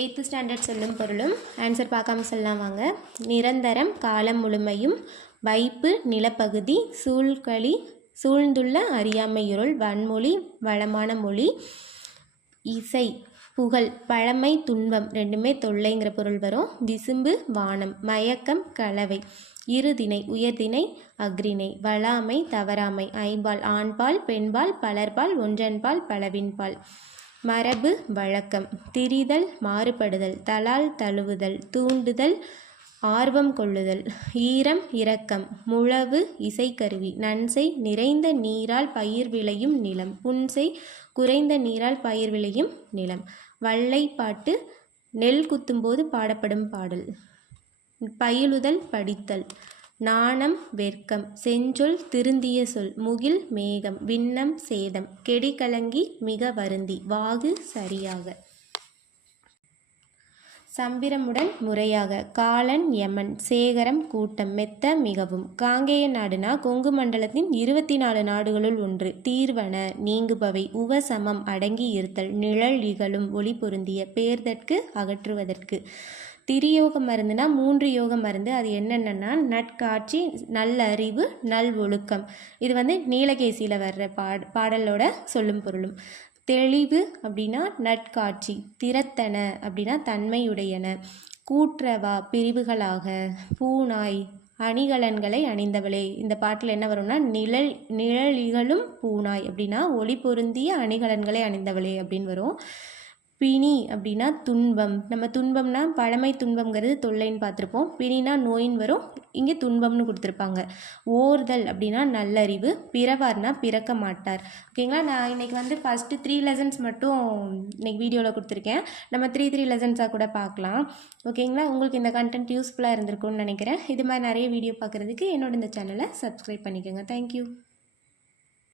8th standard சொல்லும் பொருளும் answer பார்க்காம சொல்லலாம் வாங்க. நிரந்தரம் காலம் முழுமையும், வைப்பு நிலப்பகுதி, சூழ்களி சூழ்ந்துள்ள அறியாமையுருள், வன்மொழி வளமான மொழி, இசை புகழ் பழமை துன்பம் ரெண்டுமே தொல்லைங்கிற பொருள் வரும். விசும்பு வானம், மயக்கம் கலவை, இருதிணை உயர்திணை அக்ரிணை, வளாமை தவறாமை, ஐம்பால் ஆண்பால் பெண்பால் பலர்பால் ஒன்றன்பால் பலவின்பால், மரபு வழக்கம், திரிதல் மாறுபடுதல், தலால் தழுவுதல், தூண்டுதல் ஆர்வம் கொள்ளுதல், ஈரம் இரக்கம், முழவு இசைக்கருவி, நன்செய் நிறைந்த நீரால் பயிர் விளையும் நிலம், புன்செய் குறைந்த நீரால் பயிர் விளையும் நிலம், வள்ளைப்பாட்டு நெல் குத்தும்போது பாடப்படும் பாடல், பயிலுதல் படித்தல், நாணம் வெட்கம், செஞ்சொல் திருந்திய சொல், முகில் மேகம், விண்ணம் சேதம், கெடிகலங்கி மிக வருந்தி, வாகு சரியாக, சம்பிரமுடன் முறையாக, காலன் யமன், சேகரம் கூட்டம், மெத்த மிகவும், காங்கேய நாடுனா கொங்கு மண்டலத்தின் 24 நாடுகளுள் ஒன்று, தீர்வன நீங்குபவை, உவசமம் அடங்கி இருத்தல், நிழல் இகழும் ஒளி பொருந்திய, பேர்தற்கு அகற்றுவதற்கு, திரியோக மருந்துனா 3 யோக மருந்து. அது என்னென்னா நட்காட்சி, நல்லறிவு, நல் ஒழுக்கம். இது நீலகேசியில் வர்ற பாடலோட சொல்லும் பொருளும். தெளிவு அப்படின்னா நட்காட்சி, திறத்தன அப்படின்னா தன்மையுடையன, கூற்றவா பிரிவுகளாக, பூனாய் அணிகலன்களை அணிந்தவளே. இந்த பாட்டில் என்ன வரும்னா நிழலிகளும் பூனாய் அப்படின்னா ஒளி பொருந்திய அணிகலன்களை அணிந்தவளே அப்படின்னு வரும். பிணி அப்படின்னா துன்பம். நம்ம துன்பம்னா பழமை துன்பம்ங்கிறது தொல்லைன்னு பார்த்துருப்போம். பிணினா நோயின்னு வரும், இங்கே துன்பம்னு கொடுத்துருப்பாங்க. ஓர்தல் அப்படின்னா நல்லறிவு, பிறவார்னா பிறக்க மாட்டார். ஓகேங்களா. நான் இன்றைக்கி ஃபஸ்ட்டு 3 லெசன்ஸ் மட்டும் இன்றைக்கி வீடியோவில் கொடுத்துருக்கேன். நம்ம 3 லெசன்ஸாக கூட பார்க்கலாம். ஓகேங்களா. உங்களுக்கு இந்த கண்டென்ட் யூஸ்ஃபுல்லாக இருந்திருக்கும்னு நினைக்கிறேன். இது மாதிரி நிறைய வீடியோ பார்க்குறதுக்கு என்னோட இந்த சேனலை சப்ஸ்கிரைப் பண்ணிக்கோங்க. தேங்க்யூ.